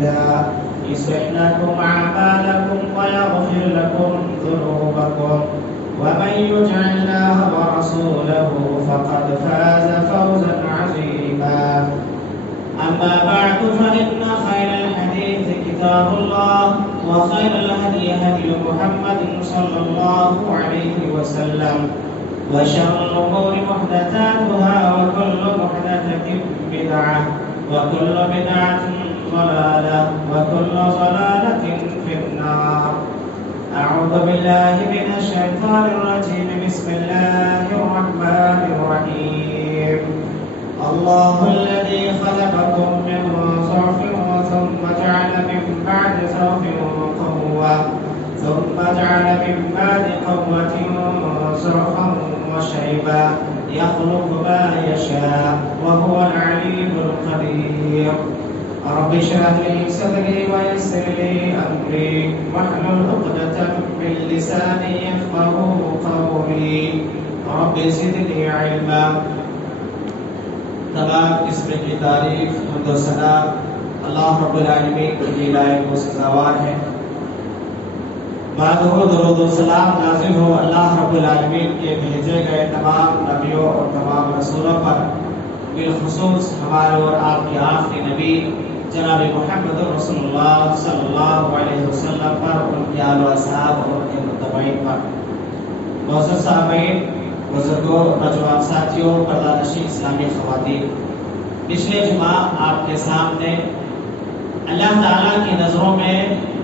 مرشدا يصلح لكم أعمالكم ويغفر لكم ذنوبكم ومن يطع الله ورسوله فقد فاز فوزا عظيما. أما بعد فإن خير الحديث كتاب الله وخير الهدي هدي محمد صلى الله عليه وسلم وشر الأمور محدثاتها وكل محدثة بدعة وكل بدعة ضلالة وكل ضلالة في النار. أعوذ بالله من الشيطان الرجيم. بسم الله الرحمن الرحيم. الله الذي خلقكم من ضعف ثم جعل من بعد ضعف قوة ثم جعل من بعد قوة ضعفا وشيبا يخلق ما يشاء وهو العليم القدير. رب اشرح لي صدري ويسر لي أمري واحلل عقدة من لساني يفقهوا قولي رب زدني علما. تمام قسم کی تعریف حمد و ثنا اللہ رب العالمین کے لیے لائق و سزاوار ہے. بعد درود و سلام نازل ہو اللہ رب العالمین کے بھیجے گئے تمام نبیوں اور تمام رسولوں پر، بالخصوص ہمارے اور آپ کے آخری نبی جناب محمد رسول اللہ صلی اللہ علیہ وسلم پر، ان کے آل و اصحاب اور ان کے متبعین پر. معزز سامعین، بزرگوں، نوجوان ساتھیوں، پردہ نشین اسلامی خواتین، پچھلے جمعہ آپ کے سامنے اللہ تعالیٰ کی نظروں میں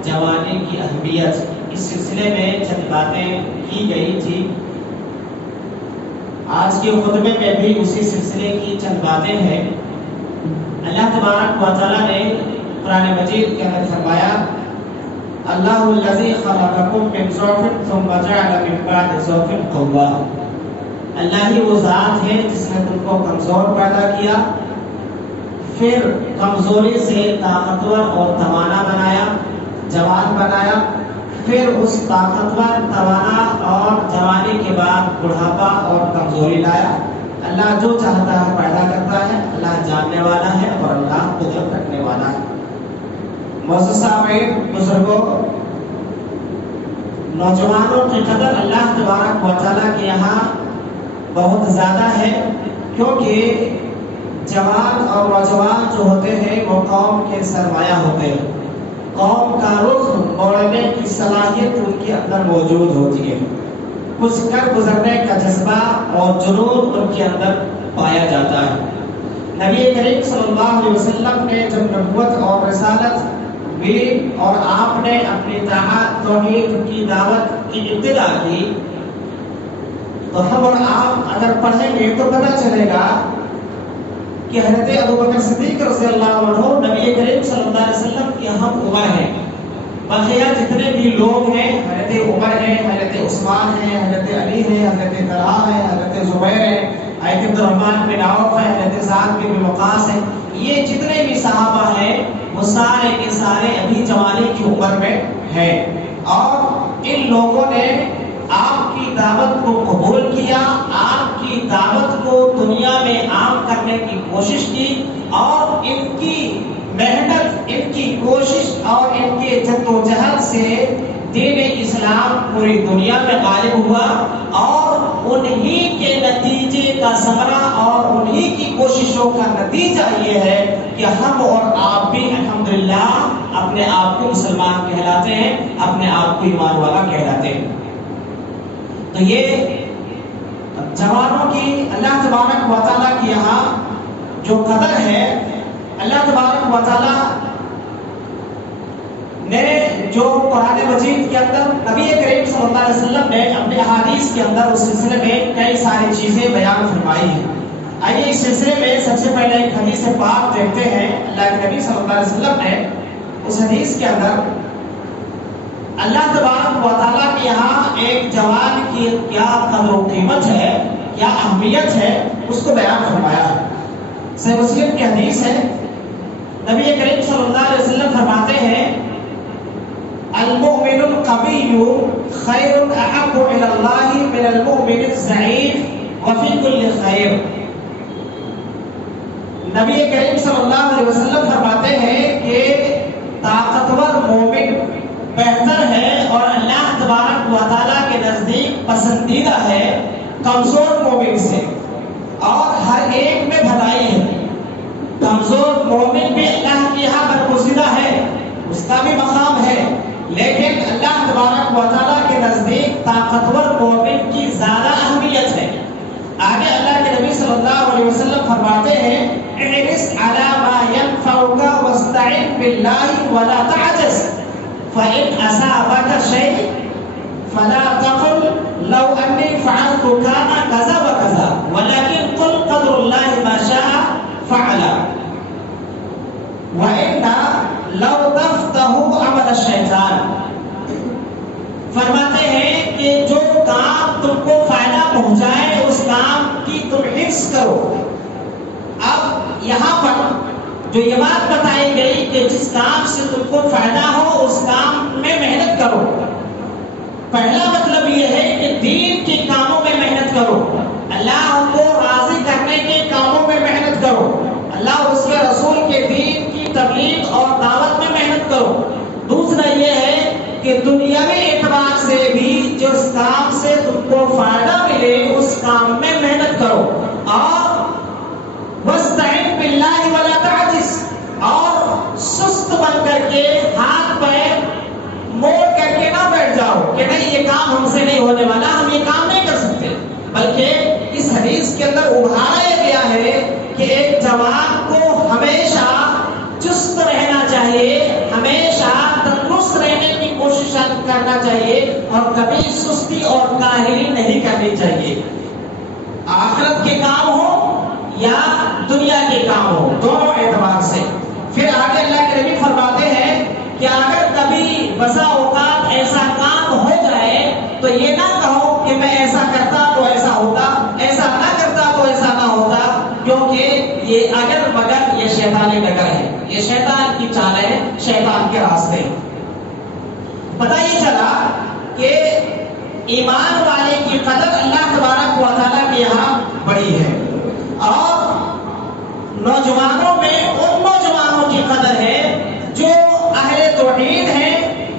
جوانی کی اہمیت اس سلسلے میں چند باتیں کی گئی تھی. آج کے خطبے میں بھی اسی سلسلے کی چند باتیں ہیں. اللہ تبارک و تعالیٰ نے قرآن مجید کے اندر فرمایا اللہ الذی خلقکم من ضعف ثم جعل من بعد ضعف قوة. اللہ ہی وہ ذات ہے جس نے تم کو کمزور پیدا کیا، پھر کمزوری سے طاقتور اور توانا بنایا، جوان بنایا، پھر اس طاقتور، توانا اور جوانی کے بعد بڑھاپا اور کمزوری لایا. اللہ جو چاہتا ہے پیدا کرتا ہے. اللہ جاننے والا ہے اور اللہ قدرت رکھنے والا ہے. معزز سامعین، بزرگوں، نوجوانوں کی قدر اللہ تبارک و تعالیٰ کے یہاں بہت زیادہ ہے، کیونکہ جوان اور نوجوان جو ہوتے ہیں وہ قوم کے سرمایہ ہوتے ہیں. قوم کا رخ موڑنے کی صلاحیت ان کے اندر موجود ہوتی ہے. کچھ کر گزرنے کا جذبہ اور جنون ان کے اندر پایا جاتا ہے. نبی کریم صلی اللہ علیہ وسلم نے جب نبوت اور رسالت ملی اور آپ نے اپنی توحید کی دعوت کی ابتدا کی، تو ہم اور آپ اگر پڑھیں گے تو پتہ چلے گا کہ حضرت ابوبکر صدیق رضی اللہ عنہ نبی کریم صلی اللہ علیہ وسلم کے ہم عمر ہیں. بقیہ جتنے بھی لوگ ہیں، حضرت عمر ہیں، حضرت عثمان ہیں، حضرت علی ہیں، حضرت طلحہ ہیں، حضرت زبیر ہیں، حضرت عبد الرحمن بن عوف ہیں، حضرت سعد بن وقاص ہیں، یہ جتنے بھی صحابہ ہیں وہ سارے کے سارے ابھی جوانی کی عمر میں ہیں. اور ان لوگوں نے آپ کی دعوت کو قبول کیا، آپ کی دعوت کو دنیا میں عام کرنے کی کوشش کی، اور ان کی محنت، ان کی کوشش اور ان کے جدوجہد سے دین اسلام پوری دنیا میں غالب ہوا. اور انہی کے نتیجے کا ثمرہ اور انہی کی کوششوں کا نتیجہ یہ ہے کہ ہم اور آپ بھی الحمدللہ اپنے آپ کو مسلمان کہلاتے ہیں، اپنے آپ کو ایمان والا کہلاتے ہیں. تو یہ جوانوں کی اللہ تبارک و تعالیٰ کی یہاں جو قدر ہے، اللہ تبارک و تعالیٰ نے جو قرآن مجید کے اندر نبی کریم صلی اللہ علیہ وسلم نے اپنے احادیث کے اندر اس سلسلے میں کئی ساری چیزیں بیان فرمائی ہیں. آئیے اس سلسلے میں سب سے پہلے ایک حدیث پاک دیکھتے ہیں. اللہ کے نبی صلی اللہ علیہ وسلم نے اس حدیث کے اندر اللہ تبارک و تعالیٰ کے یہاں ایک جوان کی کیا قدر و قیمت ہے، کیا اہمیت ہے، اس کو بیان فرمایا ہے. صحیح مسلم کی حدیث ہے. نبی کریم صلی اللہ علیہ وسلم فرماتے ہیں المؤمن القوی خیر احب الی اللہ من المؤمن الضعیف وفی کل خیر. نبی کریم صلی اللہ علیہ وسلم فرماتے ہیں کہ بہتر ہے اور اللہ تبارک و تعالیٰ کے نزدیک پسندیدہ ہے کمزور مومن سے، اور ہر ایک میں بھلائی ہے۔ کمزور مومن بھی اللہ کے یہاں برگزیدہ ہے، اس کا بھی مقام ہے، لیکن اللہ تبارک و تعالیٰ کے نزدیک طاقتور مومن کی زیادہ اہمیت ہے۔ آگے اللہ کے نبی صلی اللہ علیہ وسلم فرماتے ہیں احرص علی ما ينفعك واستعن بالله ولا تعجز فإن أصابك شيء فلا تقل لو أني فعلت كان كذا وكذا ولكن قل قدر الله ما شاء فعل وإن لو تفته عمل الشيطان۔ فرماتے ہیں کہ جو کام تم کو فائدہ پہنچائے اس کام کی تم حفظ کرو۔ اب یہاں پر جو یہ بات بتائی گئی کہ جس کام سے تم کو فائدہ ہو اس کام میں محنت کرو، پہلا مطلب یہ ہے کہ دین کے کاموں میں محنت کرو، اللہ کو راضی کرنے کے کاموں میں محنت کرو، اللہ اور اس کے رسول کے دین کی تبلیغ اور دعوت میں محنت کرو۔ دوسرا یہ ہے کہ دنیاوی اعتبار سے بھی جس کام سے تم کو فائدہ ملے اس کام میں محنت کرو، اور وَاسْتَعِنْ بِاللَّهِ وَلَا تَعْجِزْ، اور سست بن کر کے ہاتھ پیر موڑ کر کے نہ بیٹھ جاؤ کہ نہیں یہ کام ہم سے نہیں ہونے والا، ہم یہ کام نہیں کر سکتے، بلکہ اس حدیث کے اندر ابھارا یہ گیا ہے کہ ایک جوان کو ہمیشہ چست رہنا چاہیے، ہمیشہ تندرست رہنے کی کوشش کرنا چاہیے، اور کبھی سستی اور کاہلی نہیں کرنی چاہیے۔ آخرت کے کام ہو یا دنیا کے کام ہو، دونوں اعتبار سے۔ پھر آگے اللہ کے نبی فرماتے ہیں کہ اگر کبھی بسا اوقات ایسا کام ہو جائے تو یہ نہ کہو کہ میں ایسا کرتا تو ایسا ہوتا، ایسا نہ کرتا تو ایسا نہ ہوتا، کیونکہ یہ اگر مگر یہ شیطانی ڈگر ہے، یہ شیطان کی چال ہے، شیطان کے راستے۔ پتہ یہ چلا کہ ایمان والے کی قدر اللہ تبارک و تعالیٰ کے یہاں بڑی ہے، اور نوجوانوں میں ان نوجوانوں کی قدر ہے جو اہل توحید ہیں،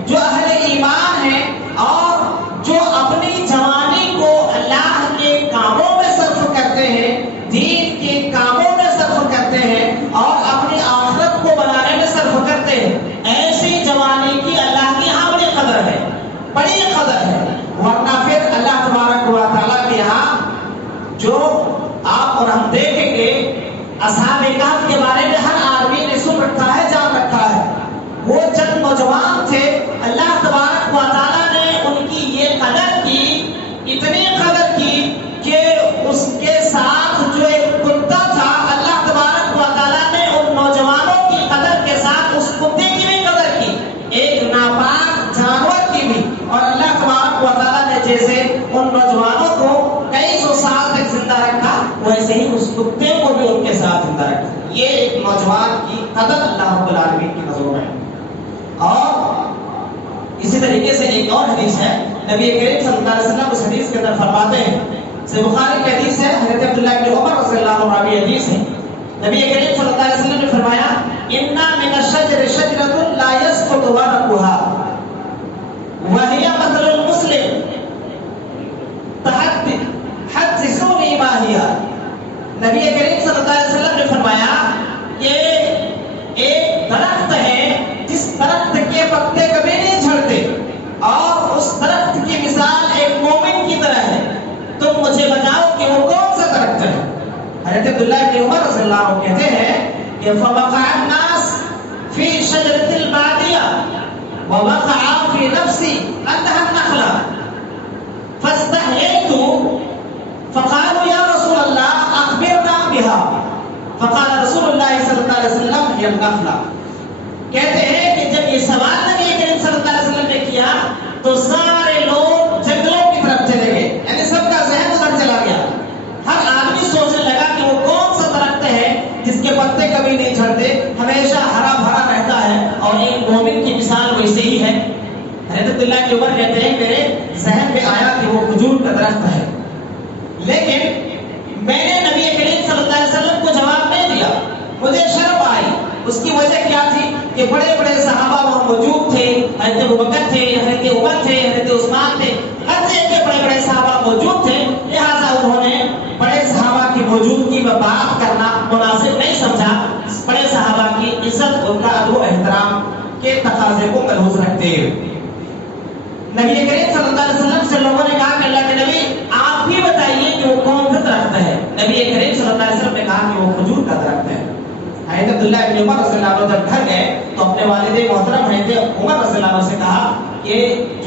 جو اہل ایمان ہیں، اور جو اپنی جوانی کو اللہ کے کاموں میں صرف کرتے ہیں، دین کے کاموں میں صرف کرتے ہیں، اور اپنی آخرت کو بنانے میں صرف کرتے ہیں۔ ایسی جوانی کی اللہ کی یہاں بڑی قدر ہے، بڑی قدر ہے۔ ورنہ پھر اللہ تبارک و تعالیٰ کے یہاں جو آپ اور ہم دیکھیں گے اصحاب کہف کے بارے میں ہر آدمی نے سن رکھا ہے، جان رکھا ہے۔ وہ چند نوجوان تھے، اللہ تبارک و تعالیٰ نے ان کی یہ قدر کی، اتنی قدر کی کہ اس کے ساتھ جو ایک کتا تھا، اللہ تبارک و تعالیٰ نے ان نوجوانوں کی قدر کے ساتھ اس کتے کی بھی قدر کی، ایک ناپاک جانور کی بھی، اور اللہ تبارک و تعالیٰ نے جیسے ان نوجوانوں کو کئی سو سال تک زندہ رکھا، ویسے ہی اس کتے کو بھی ان کے ساتھ زندہ رکھا۔ یہ ایک نوجوان کی قدر اللہ رب العالمین کی نظروں میں۔ اور اسی طریقے سے ایک اور حدیث ہے، نبی کریم صلی اللہ علیہ وسلم اس حدیث کے اندر فرماتے ہیں، صحیح بخاری کی حدیث ہے، حضرت عبداللہ بن عمر رضی اللہ عنہ راوی حدیث ہے، نبی کریم صلی اللہ علیہ وسلم نے فرمایا اِنَّ مِنَ الشَّجَرِ شَجْرَةٌ لَا يَسْقُطُ وَرَقُهَا وَهِيَ مَثَلُ الْمُسْلِمِ حَدِّثُونِي مَا هِيَ۔ نبی کریم صلی اللہ علیہ وسلم نے فرمایا کہ ایک درخت ہے جس درخت کے پتے کبھی نہیں جھڑتے، اور اس درخت کی مثال ایک مومن کی طرح ہے، تم مجھے بتاؤ کہ وہ کون سا درخت ہے؟ حضرت عبداللہ بن عمر رضی اللہ عنہ کہتے ہیں کہ فوقع الناس فی شجرۃ البادیہ ووقع فی نفسی انها النخلہ فاستحییت فقالوا یا رسول اللہ اخبرنا بها فقال رسول اللہ صلی اللہ علیہ وسلم هي النخلہ۔ کہتے ہیں کہ جب یہ سوال نبی کریم صلی اللہ علیہ وسلم نے کیا تو سارے لوگ جنگلوں کی طرف چلے گئے، یعنی سب کا ذہن ادھر چلا گیا، ہر آدمی سوچنے لگا کہ وہ کون سا درخت ہے جس کے پتے کبھی نہیں جھڑتے، ہمیشہ ہرا بھرا رہتا ہے، اور ایک مومن کی مثال ویسے ہی ہے۔ حضرت عبداللہ کی عمر کہتے ہیں میرے ذہن میں آیا کہ وہ کھجور کا درخت ہے، لیکن میں نے نبی کریم صلی اللہ علیہ وسلم کو جواب نہیں دیا، مجھے شرم آئی۔ اس کی وجہ کیا تھی کہ بڑے بڑے صحابہ موجود تھے، حضرت ابوبکر تھے، حضرت عمر تھے، حضرت عثمان تھے، ہر سے کے بڑے بڑے صحابہ موجود تھے، لہٰذا انہوں نے بڑے صحابہ کی موجودگی میں بات کرنا مناسب نہیں سمجھا، بڑے صحابہ کی عزت، ان کا ادب و احترام کے تقاضے کو ملحوظ رکھتے ہوئے نبی کریم صلی اللہ علیہ وسلم سے لوگوں نے کہا کہ اللہ کے نبی آپ بھی بتائیے کہ وہ کون سا درخت ہے؟ نبی کریم صلی اللہ علیہ وسلم نے کہا کہ وہ کھجور کا درخت ہے۔ حضرت عبداللہ ابن عمر رضی اللہ عنہ جب گھر گئے تو اپنے والد محترم حضرت عمر رضی اللہ عنہ سے کہا کہ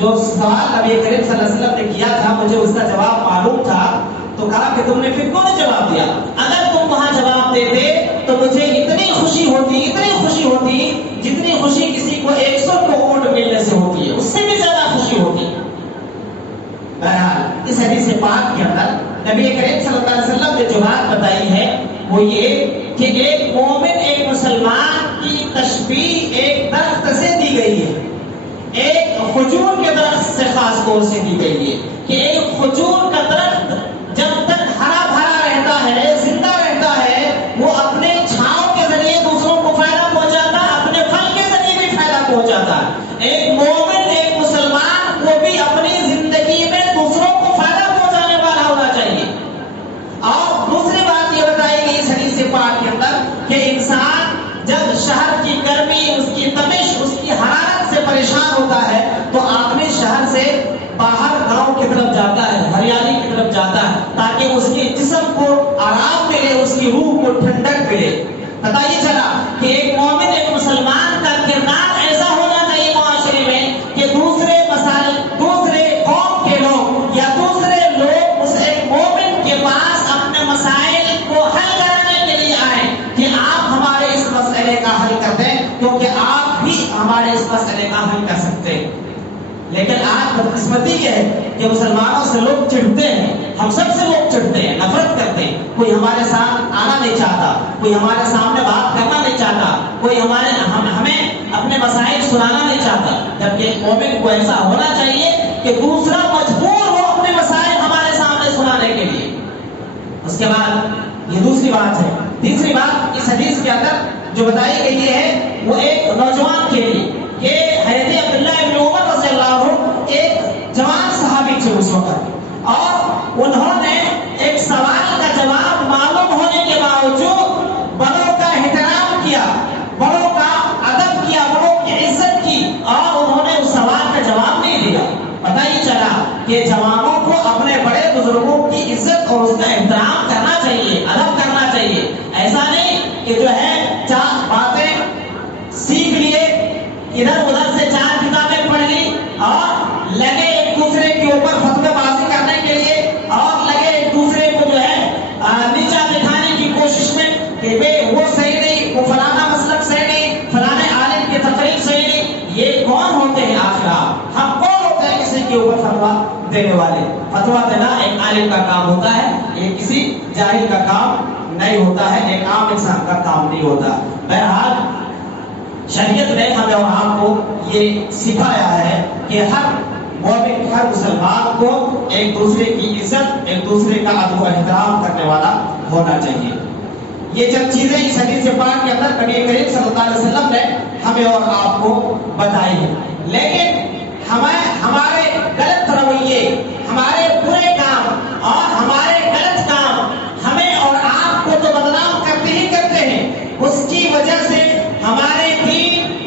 جو سوال نبی کریم صلی اللہ علیہ وسلم نے کیا تھا مجھے اس کا جواب معلوم تھا، تو کہا کہ تم نے پھر کیوں نہیں جواب دیا؟ اگر تم وہاں جواب دیتے تو مجھے اتنی خوشی ہوتی جتنی خوشی کسی کو 100 کو اونٹ ملنے سے ہوتی ہے، اس سے بھی زیادہ خوشی ہوتی ہے۔ بہرحال اس حدیث پاک کے اندر نبی کریم صلی اللہ علیہ وسلم نے جو بات بتائی ہے وہ یہ کہ ایک مومن ایک مسلمان کی تشبیہ ایک درخت سے دی گئی ہے، ایک کھجور کے درخت سے خاص طور سے دی گئی ہے کہ ایک کھجور کا درخت جب تک ہرا بھرا رہتا ہے، زندہ رہتا ہے، وہ اپنے چھاؤں کے ذریعے دوسروں کو فائدہ پہنچاتا ہے، اپنے پھل کے ذریعے بھی فائدہ پہنچاتا ہے۔ ایک مومن ایک مسلمان کو بھی اپنی زندگی میں دوسروں کو فائدہ پہنچانے والا ہونا چاہیے۔ اور دوسری بات یہ بتائی گئی اس حدیث پاک کے اندر کہ انسان جب شہر کی گرمی، اس کی تپش، اس کی حرارت سے پریشان ہوتا ہے تو آدمی شہر سے باہر گاؤں کی طرف جاتا ہے، ہریالی کی طرف جاتا ہے تاکہ اس کے جسم کو آرام ملے، اس کی روح کو ٹھنڈک ملے۔ پتہ یہ چلا کہ ایک مومن ایک مسلمان کا کردار ایسا ہونا چاہیے معاشرے میں کہ دوسرے مسائل، دوسرے قوم کے لوگ یا دوسرے لوگ اس ایک مومن کے پاس اپنے مسائل کو حل کرانے کے لیے آئیں کہ آپ ہمارے اس مسئلے کا حل کر دیں، کیونکہ آپ بھی ہمارے اس مسئلے کا حل کر سکتے ہیں۔ لیکن آج بدقسمتی یہ ہے کہ مسلمانوں سے لوگ چڑھتے ہیں، ہم سب سے لوگ چڑھتے ہیں، نفرت کرتے ہیں، کوئی ہمارے ساتھ آنا نہیں چاہتا، کوئی ہمارے سامنے بات کرنا نہیں چاہتا، کوئی ہمیں اپنے مسائل سنانا نہیں چاہتا، جبکہ ایک مومن کو ایسا ہونا چاہیے کہ دوسرا مجبور ہو اپنے مسائل ہمارے سامنے سنانے کے لیے۔ اس کے بعد یہ دوسری بات ہے۔ تیسری بات اس حدیث کے اندر جو بتائی گئی ہے وہ ایک نوجوان کے لیے کہ حضرت عبداللہ ابن عمر رضی اللہ عنہ ایک جوان صحابی تھے اس وقت، اور انہوں نے ایک سوال کا جواب معلوم ہونے کے باوجود بڑوں کا احترام کیا، بڑوں کا ادب کیا، بڑوں کی عزت کی، اور انہوں نے اس سوال کا جواب نہیں دیا۔ پتہ ہی چلا کہ جوانوں کو اپنے بڑے بزرگوں کی عزت اور اس کا احترام کرنا چاہیے، ادب کرنا چاہیے۔ ایسا نہیں کہ جو ہے چار باتیں سیکھ لیے، ادھر ادھر سے چار کتابیں پڑھ لی اور لگے ایک دوسرے کے اوپر فتوی بازی کرنے کے لیے، اور لگے ایک دوسرے کو جو ہے نیچا دکھانے کی کوشش میں کہ وہ صحیح نہیں، وہ فلانا مسلک صحیح نہیں، فلانے عالم کی تقریر صحیح نہیں۔ یہ کون ہوتے ہیں آخر؟ ہم کون ہوتے ہیں کسی کے اوپر فتویٰ دینے والے؟ فتویٰ دینا ایک عالم کا کام ہوتا ہے، یہ کسی جاہل کا کام نہیں ہوتا ہے، ایک عام انسان کا کام نہیں ہوتا۔ بہرحال شریعت نے ہمیں اور آپ کو یہ سکھایا ہے کہ ہر مومن، ہر مسلمان کو ایک دوسرے کی عزت، ایک دوسرے کا ادب و احترام کرنے والا ہونا چاہیے۔ یہ جب چیزیں اس حدیث پاک کے اندر نبی کریم صلی اللہ علیہ وسلم نے ہمیں اور آپ کو بتائی ہے، لیکن ہمارے غلط رویے، ہمارے برے کام اور ہمارے غلط کام ہمیں اور آپ کو تو بدنام کرتے ہی کرتے ہیں۔ اس کی وجہ سے ہمارے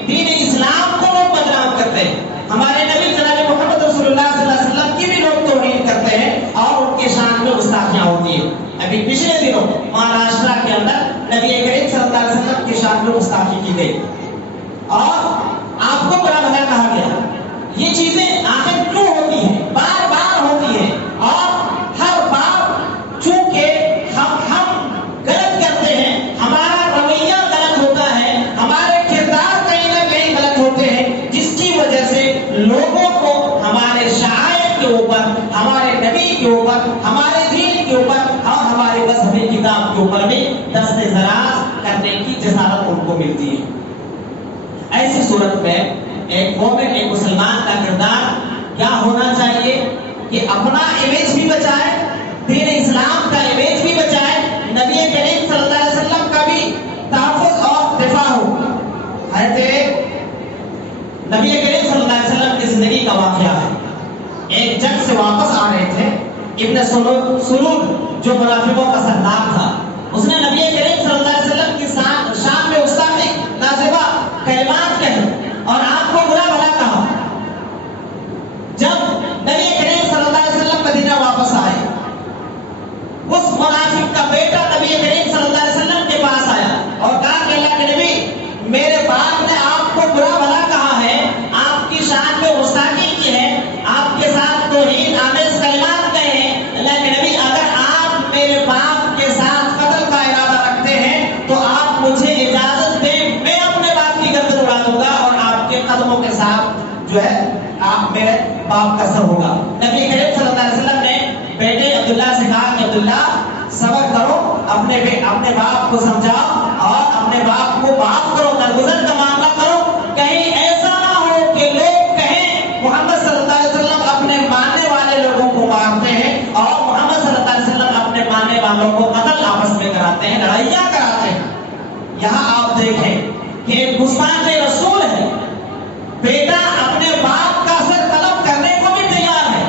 دین اسلام کو لوگ بدنام کرتے ہیں، ہمارے نبی جناب محمد رسول اللہ صلی اللہ علیہ وسلم کی بھی لوگ توہین کرتے ہیں اور ان کے شان میں گستاخیاں ہوتی ہیں۔ ابھی پچھلے دنوں مہاراشٹر کے اندر نبی کریم صلی اللہ علیہ وسلم کی شان میں گستاخی کی گئی اور آپ کو برا بھلا کہا گیا۔ یہ چیزیں آخر کیوں ہوتی ہیں؟ بار بار ہوتی ہیں، اور ہر بار چونکہ ہم غلط کرتے ہیں، ہمارا رویہ غلط ہوتا ہے، ہمارے کردار کہیں نہ کہیں غلط ہوتے ہیں، جس کی وجہ سے لوگوں کو ہمارے شعائر کے اوپر، ہمارے نبی کے اوپر، ہمارے دین کے اوپر اور ہمارے مذہبی کتاب کے اوپر بھی دست دراز کرنے کی جسارت ان کو ملتی ہے۔ ایسی صورت میں ایک مومن، ایک مسلمان کا کردار کیا ہونا چاہیے کہ اپنا امیج بھی بچائے، دین اسلام کا امیج بھی بچائے، نبی کریم صلی اللہ علیہ وسلم کا بھی تحفظ اور دفاع ہو۔ حضرت نبی کریم صلی اللہ علیہ وسلم کی زندگی کا واقعہ ہے. ایک جنگ سے واپس آ رہے تھے. ابن سلول جو منافقوں کا سردار تھا، اس نے نبی کریم صلی اللہ علیہ وسلم کی شان میں گستاخی نازیبہ کلمات کہے اور آپ کو برا بھلا کہا. جب نبی کریم صلی اللہ علیہ وسلم مدینہ واپس آئے، اس منافق کا بیٹا نبی کریم صلی اللہ علیہ وسلم کے پاس آیا اور کہا کہ اللہ کے نبی، میرے باپ نے آپ کو برا بھلا کہا ہے، آپ کی شان میں گستاخی کی ہے، آپ کے ساتھ توہین آمیز کلمات کہے ہیں. اللہ کے نبی، اگر آپ میرے باپ کے ساتھ قتل کا ارادہ رکھتے ہیں تو آپ مجھے اجازت دیں، میں اپنے باپ کی گردن اڑا دوں گا اور آپ کے قدموں کے ساتھ جو ہے آپ میرے باپ کا سر ہوگا. نبی کریم صلی اللہ علیہ وسلم نے بیٹے عبداللہ سے کہا کہ عبداللہ صبر کرو، اپنے باپ کو سمجھاؤ اور اپنے باپ کو معاف کرو، درگزر کا معاملہ کرو. کہیں ایسا نہ ہو کہ لوگ کہیں محمد صلی اللہ علیہ وسلم اپنے ماننے والے لوگوں کو مارتے ہیں اور محمد صلی اللہ علیہ وسلم اپنے ماننے والوں کو قتل آپس میں کراتے ہیں، لڑائیاں کراتے ہیں. یہاں آپ دیکھیں کہ ایک گستاخ رسول ہے، بیٹا اپنے باپ کا سر طلب کرنے کو بھی تیار ہے.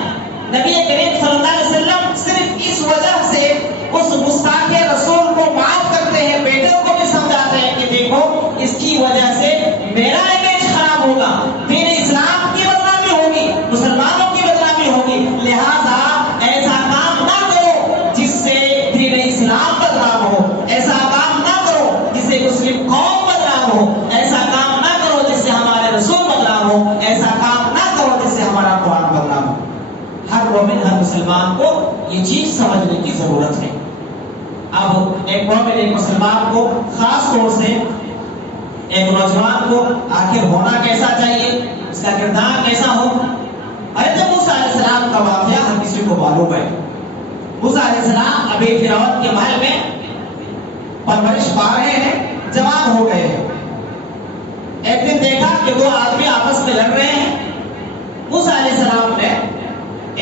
نبی کریم صلی اللہ علیہ وسلم صرف اس وجہ سے اس گستاخ رسول کو معاف کرتے ہیں، بیٹے کو بھی سمجھاتے ہیں کہ دیکھو اس کی وجہ سے میرا امیج خراب ہوگا، دین اسلام کی بدنامی ہوگی، مسلمانوں کی بدنامی ہوگی، لہذا ایسا کام نہ کرو جس سے دین اسلام بدنام ہو، ایسا کام نہ کرو جس سے مسلم قوم بدنام ہو، ایسا کام نہ کرو جس سے ہمارے رسول بدنام ہو، ایسا کام نہ کرو جس سے ہمارا قرآن بدنام ہو. ہر مومن، ہر مسلمان کو یہ چیز سمجھنے کی ضرورت ہے. اب ایک مومن، ایک مسلمان کو خاص طور سے ایک نوجوان کو آخر ہونا کیسا چاہیے، اس کا کردار کیسا ہو. حضرت موسیٰ علیہ السلام کا واقعہ ہر کسی کو معلوم ہے. موسیٰ علیہ السلام ابھی فرعون کے محل میں پرورش پا رہے ہیں، جوان ہو گئے ہیں. ایک دن دیکھا کہ دو آدمی آپس میں لڑ رہے ہیں. موسیٰ علیہ السلام نے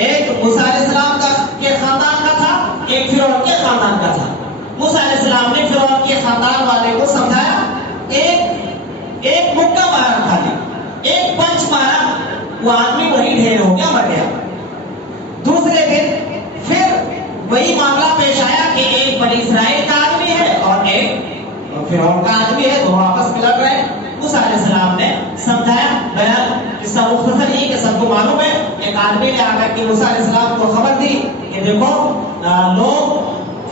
ایک موسیٰ علیہ السلام کے خاندان کا تھا، ایک فرعون کے خاندان کا تھا. موسیٰ علیہ السلام نے فرعون کے خاندان والے کو سمجھایا، ایک مکہ مارا، خالی ایک پنچ مارا، وہ آدمی وہی ڈھیر ہو گیا، مر گیا. دوسرے دن پھر وہی معاملہ پیش آیا کہ ایک بنی اسرائیل کا آدمی ہے اور ایک فرعون کا آدمی ہے، دونوں آپس میں لڑ رہے ہیں. موسیٰ علیہ السلام نے سمجھایا. بیان قصہ مختصر یہ کہ سب کو معلوم ہے، ایک آدمی نے آ کر کے موسیٰ علیہ السلام کو خبر دی کہ دیکھو لوگ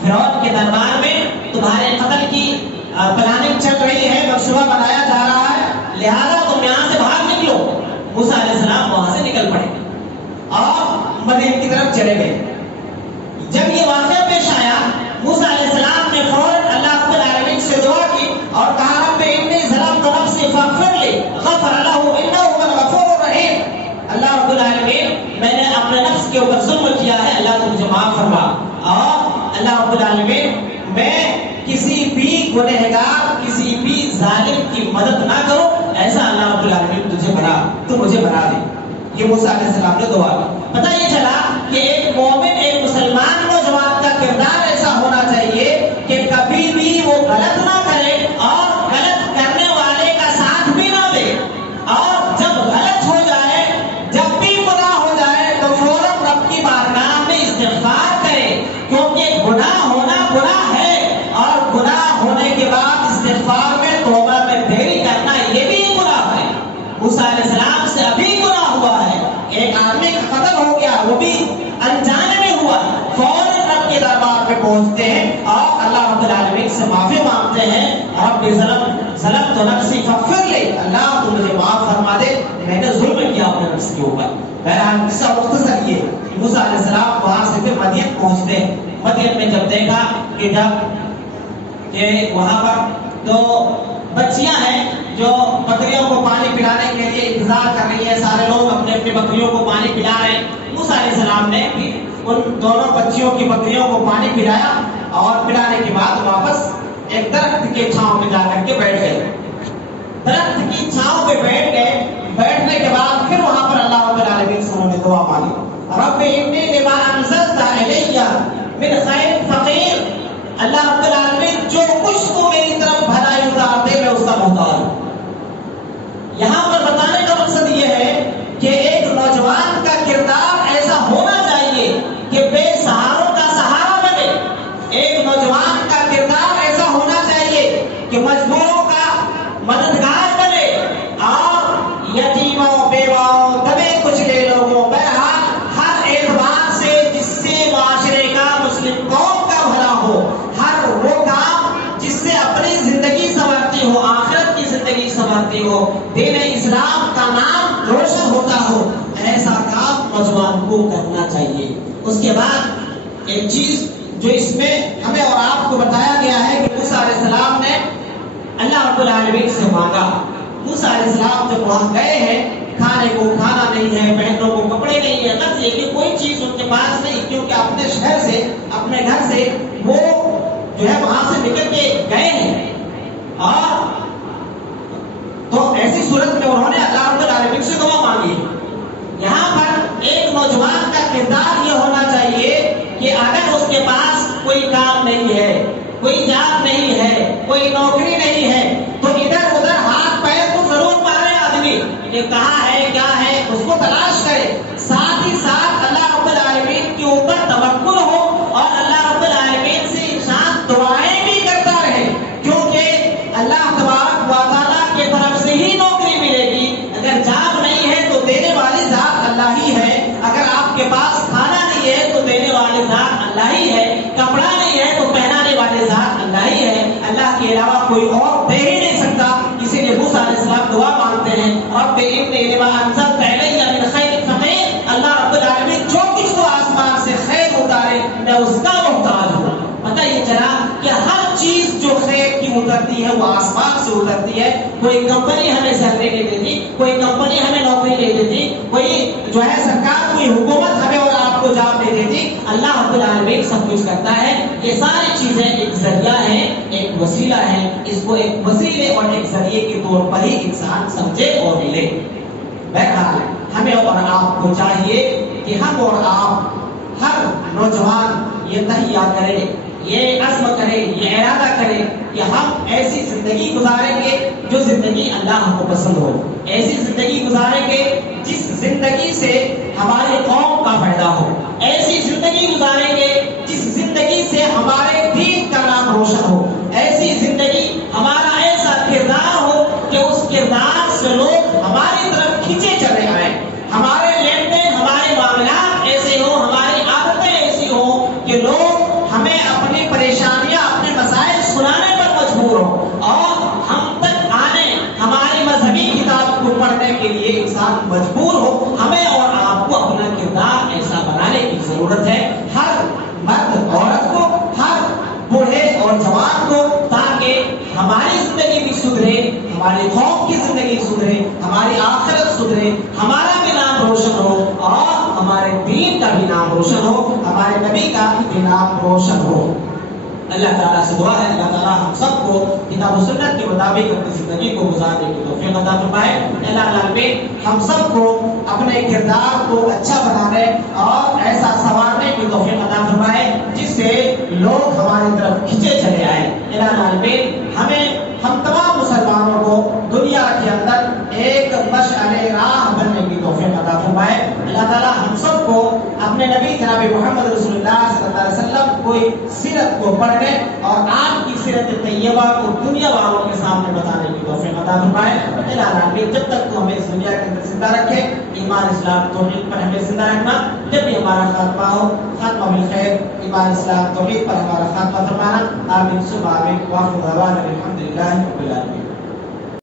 فرعون کے دربار میں تمہارے قتل کی پلاننگ چل رہی ہے، منصوبہ بنایا جا رہا ہے، لہذا تم یہاں سے باہر نکلو. موسیٰ علیہ السلام وہاں سے نکل پڑے اور مدین کی طرف چلے گئے. جب یہ واقعہ پیش آیا، موسیٰ علیہ السلام نے فوراً اللہ رب العالمین سے دعا کی اور کہا رب انی ظلمت نفسی فاغفر لی، غفر لہ انہ هو الغفور الرحیم. اللہ رب العالمین، میں نے اپنے نفس کے اوپر ظلم کیا ہے، اللہ تو مجھے معاف فرما. اور اللہ رب العالمین، میں کسی بھی گنہگار، کسی بھی ظالم کی مدد نہ کرو، ایسا اللہ رب العالمین تجھے بنا، تو مجھے بنا دے. یہ موسیٰ علیہ السلام نے دعا کی. پتہ یہ چلا کہ ایک مومن، ایک مسلمان نوجوان کا کردار ایسا ہونا چاہیے کہ کبھی بھی وہ غلط نہ کرے اور غلط کرنے والے کا ساتھ بھی نہ دے. اور جب غلط ہو جائے، جب بھی گناہ ہو جائے تو فوراً رب کی بارگاہ میں استغفار کرے، کیونکہ گناہ ہونا گناہ ہے اور گناہ ہونے کے بعد استغفار میں، توبہ میں دیری کرنا یہ بھی گناہ ہے. موسیٰ علیہ السلام سے ابھی گناہ ہوا ہے، ایک آدمی کا قتل ہو گیا، وہ بھی انجانے میں ہوا، فوراً رب کے دربار پہ پہنچتے ہیں اور اللہ رب العالمین سے معافی مانگتے ہیں. رب ظلمت نفسی فاغفر لی، اللہ تو مجھے معاف فرما دے، میں نے ظلم کیا اپنے نفس کے اوپر. بہرحال قصہ مختصر یہ کہ موسیٰ علیہ السلام وہاں سے پھر مدین پہنچتے ہیں. مدین میں جب دیکھا کہ وہاں پر تو بچیاں ہیں جو بکریوں کو پانی پلانے کے لیے انتظار کر رہی ہے، سارے لوگ اپنے اپنے بکریوں کو پانی پلا رہے ہیں. موسیٰ علیہ السلام نے بھی ان دونوں بچیوں کی بکریوں کو پانی پلایا اور پلانے کے بعد واپس ایک درخت کے چھاؤں میں جا کر کے بیٹھ گئے. درخت کی چھاؤں پہ بیٹھ گئے. بیٹھنے کے بعد پھر وہاں پر اللہ رب العالمین سے انہوں نے دعا مانگی، رب انی لما انزلت الی من خیر فقیر. اللہ رب العالمین، جو کچھ تو میری طرف بھلائی اتار دے میں اس کا محتاج ہوں. یہاں پر بتانے کا مقصد اس کے بعد ایک چیز جو اس میں ہمیں اور آپ کو بتایا گیا ہے کہ موسیٰ علیہ السلام نے اللہ رب العالمین سے مانگا. موسیٰ علیہ السلام جب وہاں گئے ہیں، کھانے کو کھانا نہیں ہے، پہننے کو کپڑے نہیں ہے، بس یہ کہ کوئی چیز ان کے پاس نہیں، کیونکہ اپنے شہر سے اپنے گھر سے وہ جو ہے وہاں سے نکل کے گئے ہیں. اور تو ایسی صورت میں انہوں نے اللہ رب العالمین سے دعا مانگی. یہاں پر ایک نوجوان کا کردار یہ ہونا چاہیے کہ اگر اس کے پاس کوئی کام نہیں ہے، کوئی جاب نہیں ہے، کوئی نوکری نہیں ہے، تو ادھر ادھر ہاتھ پیر تو ضرور مارے آدمی کہ کہاں ہے کیا ہے، اس کو تلاش کرے. ساتھ ہی ساتھ اللہ رب العالمین کے اوپر توکل ہو اور اللہ رب العالمین سے انسان دعائیں بھی کرتا رہے، کیونکہ اللہ تبارک و تعالیٰ کی طرف سے ہی نوکری ملے گی. اگر جاب نہیں ہے تو دینے والی ذات اللہ ہی ہے. اگر آپ کے پاس کھانا نہیں ہے تو دینے والی ذات اللہ ہی ہے. کپڑا نہیں ہے تو پہنانے والے ذات اللہ ہی ہے. اللہ کے علاوہ کوئی اور دے ہی نہیں سکتا. اسی لیے موسیٰ علیہ السلام دعا مانگتے ہیں اور بے ابن لما انزلت الیہ من خیر فقیر، اللہ رب العالمین جو کچھ تو آسمان سے خیر اتارے میں اس کا محتاج ہوں. پتہ یہ چلا کہ ہر چیز جو خیر کی اترتی ہے وہ آسمان سے اترتی ہے. کوئی کمپنی ہمیں سیلری نہیں دیتی، کوئی کمپنی ہمیں نوکری نہیں دیتی، کوئی جو ہے سرکار، کوئی حکومت ہمیں اور آپ کو جاب نہیں دیتی. اللہ رب العالمین سب کچھ کرتا ہے. یہ ساری چیزیں ایک ذریعہ ہیں، ایک وسیلہ ہے. اس کو ایک وسیلے اور ایک ذریعے کے طور پر ہی انسان سمجھے اور ملے. بہرحال ہمیں اور آپ کو چاہیے کہ ہم اور آپ ہر نوجوان یہ تہیہ کرے، یہ عزم کرے، یہ ارادہ کرے کہ ہم ایسی زندگی گزاریں گے جو زندگی اللہ کو پسند ہو. ایسی زندگی گزاریں گے جس زندگی سے ہماری قوم کا فائدہ ہو. ایسی زندگی گزاریں گے جس زندگی سے ہمارے دین کا نام روشن ہو. ایسی زندگی، ہمارا ایسا کردار ہو کہ اس کردار سے لوگ ہماری طرف کھینچے چلے آئیں. ہمارے لین دین، ہمارے معاملات ایسے ہوں، ہماری عادتیں ایسی ہوں کہ لوگ ہمیں اپنی پریشانیاں، اپنے مسائل سنانے پر مجبور ہوں اور ہم تک آنے، ہماری مذہبی کتاب کو پڑھنے کے لیے انسان مجبور ہو. ہمیں اور آپ کو اپنا کردار ایسا بنانے کی ضرورت ہے، ہر مرد عورت کو، ہر بوڑھے اور جوان کو، تاکہ ہماری زندگی بھی سدھرے، ہماری قوم کی زندگی سدھرے، ہماری آخرت سدھرے، ہمارا بھی نام روشن ہو اور ہمارے دین کا بھی نام روشن ہو، ہمارے نبی کا بھی نام روشن ہو. اللہ تعالیٰ سے دعا ہے اللہ تعالیٰ ہم سب کو کتاب و سنت کے مطابق اپنی زندگی کو گزارنے کی توفیق عطا فرمائے. اللہ العالمین ہم سب کو اپنے کردار کو اچھا بنانے اور ایسا سنوارنے کی توفیق عطا فرمائے جس سے لوگ ہماری طرف کھینچے چلے آئے. اللہ العالمین ہم تمام مسلمانوں کو دنیا کے اندر ایک مشعل راہ بننے کی توفیق عطا فرمائے. اللہ تعالیٰ ہم سب کو اپنے نبی جناب محمد رسول اللہ صلی اللہ علیہ وسلم کوئی سیرت کو پڑھنے اور آپ کی سیرت طیبہ کو دنیا والوں کے سامنے بتانے کی توفیق عطا فرمائے. اللہ العالمین جب تک تو ہمیں اس دنیا کے اندر زندہ رکھے، ایمان اسلام توحید پر ہمیں زندہ رکھنا. جب بھی ہمارا خاتمہ ہو، خاتمہ بالخیر، ایمان اسلام توحید پر ہمارا خاتمہ فرمانا. آمین ثم آمین. وآخر دعوانا الحمد للہ رب العالمین.